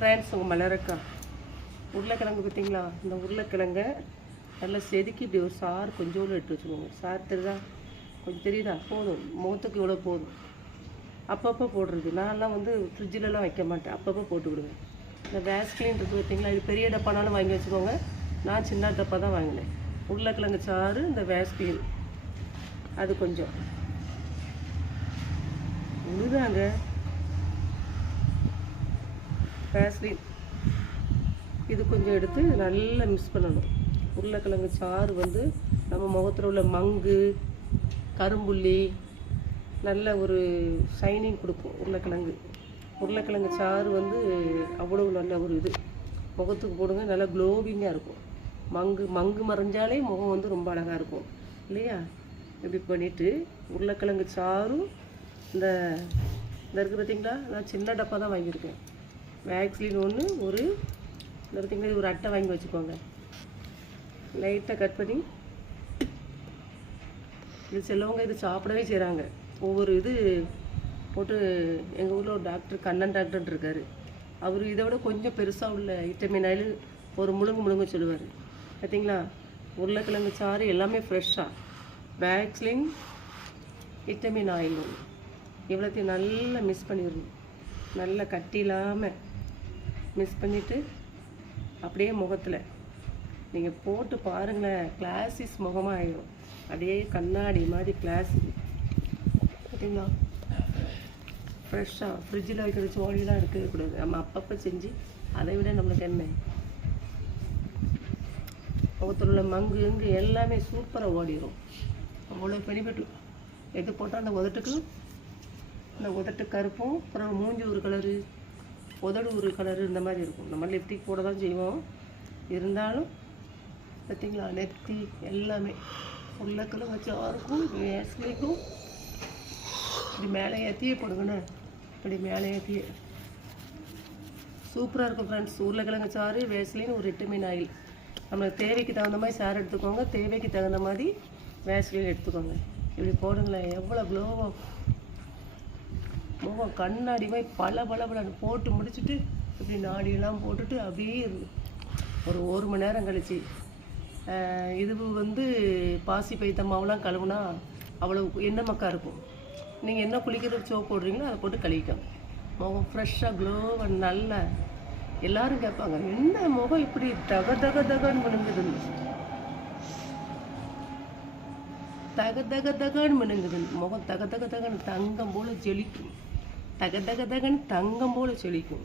Friends உங்கள் மலரக்கா உருளைக்கிழங்கு பார்த்தீங்களா? இந்த உருளைக்கிழங்கை நல்லா செதுக்கி இப்படி ஒரு சாறு கொஞ்சோண்டு எடுத்து வச்சுக்கோங்க. சாறு தெரியுதா? கொஞ்சம் தெரியுதா? போதும், முகத்துக்கு இவ்வளோ போதும். அப்பப்போ போடுறது. நான்லாம் வந்து ஃப்ரிட்ஜிலலாம் வைக்க மாட்டேன், அப்பப்போ போட்டு விடுவேன். இந்த வேஸ்க்லீன் இருக்குது பார்த்தீங்களா? இது பெரிய டப்பானாலும் வாங்கி வச்சுக்கோங்க. நான் சின்ன டப்பா தான் வாங்கினேன். உருளைக்கிழங்கு சாறு, இந்த வேஸ்க்லீன் அது கொஞ்சம் உழுதாங்க. வேஸ்லின் இது கொஞ்சம் எடுத்து நல்லா மிக்ஸ் பண்ணணும். உருளைக்கிழங்கு சாறு வந்து நம்ம முகத்தில் உள்ள மங்கு, கரும்புள்ளி நல்ல ஒரு ஷைனிங் கொடுக்கும். உருளைக்கிழங்கு சாறு வந்து அவ்வளோ நல்ல ஒரு இது. முகத்துக்கு போடுங்க, நல்லா க்ளோவிங்காக இருக்கும். மங்கு மறைஞ்சாலே முகம் வந்து ரொம்ப அழகாக இருக்கும் இல்லையா? இப்படி பண்ணிவிட்டு உருளைக்கிழங்கு சாறும் இந்த இருக்குது பார்த்தீங்களா? நான் சின்ன டப்பா தான் வாங்கியிருக்கேன். வேக்ஸ்லின் ஒன்று, ஒரு இந்த பார்த்தீங்களா, ஒரு அட்டை வாங்கி வச்சுக்கோங்க. லைட்டாக கட் பண்ணி இது சிலவங்க இது சாப்பிடவே செய்கிறாங்க. ஒவ்வொரு இது போட்டு எங்கள் ஊரில் ஒரு டாக்டர், கண்ணன் டாக்டர் இருக்கார். அவர் இதை விட கொஞ்சம் பெருசாக உள்ள விட்டமின் ஆயில் ஒரு முழுங்க சொல்லுவார். பார்த்தீங்களா? உருளைக்கிழங்கு சாறு எல்லாமே ஃப்ரெஷ்ஷாக, வேக்ஸ்லின், விட்டமின் ஆயில் ஒன்று, இவ்வளோத்தையும் நல்லா மிக்ஸ் பண்ணிடணும். நல்லா கட்டி இல்லாமல் மிக்ஸ் பண்ணிவிட்டு அப்படியே முகத்தில் நீங்கள் போட்டு பாருங்களேன். கிளாசிஸ் முகமாக ஆகிடும். அப்படியே கண்ணாடி மாதிரி கிளாஸ். பார்த்தீங்களா? ஃப்ரெஷ்ஷாக ஃப்ரிட்ஜில் வைக்கிற சோழிலாம் இருக்கக்கூடாது. நம்ம அப்பப்போ செஞ்சு அதை விட நம்மளுக்கு என்ன, முகத்தில் உள்ள மங்கு எல்லாமே சூப்பராக ஓடிடும். அவ்வளோ பெனிஃபிட். எது போட்டால் அந்த உதட்டுக்கு, இந்த உதட்டு கருப்பும், அப்புறம் மூஞ்சி ஒரு கலரு, உதடு ஒரு கலரு, இந்த மாதிரி இருக்கும். நம்ம லிப்டிக் போட தான் செய்வோம். இருந்தாலும் பார்த்தீங்களா, நெத்தி எல்லாமே உருளைக்கிழங்கு சாருக்கும் வேஸ்லிக்கும் இப்படி மேலே ஏற்றியே போடுங்கண்ணே. இப்படி மேலே ஏற்றியே சூப்பராக இருக்கும் ஃப்ரெண்ட்ஸ். உருளைக்கிழங்கு சாறு, வேஸ்லின், ஒரு விட்டமின் ஆயில். நம்மளுக்கு தேவைக்கு தகுந்த மாதிரி சாறு எடுத்துக்கோங்க, தேவைக்கு தகுந்த மாதிரி வேஸ்லின் எடுத்துக்கோங்க. இப்படி போடுங்களேன், எவ்வளோ க்ளோவாக முகம் கண்ணாடி மாதிரி பல போட்டு முடிச்சுட்டு இப்படி நாடியெல்லாம் போட்டுட்டு அப்படியே ஒரு மணி நேரம் கழிச்சு இது வந்து பாசி பைத்த மாவுலாம் கழுவுனா அவ்வளோ எண்ணெய் மக்கா இருக்கும். நீங்கள் என்ன குளிக்கிற சோப் போடுறீங்களோ அதை போட்டு கழுவிக்கோங்க. முகம் ஃப்ரெஷ்ஷாக க்ளோவாக நல்லா. எல்லோரும் கேட்பாங்க, என்ன முகம் இப்படி தகன்னு பண்ணுங்குதுன்னு. தகன்னு பண்ணுங்குது. முகம் தகன்னு தங்கம் போல் ஜொலிக்கும். தகன்னு தங்கம் போல் ஜொலிக்கும்.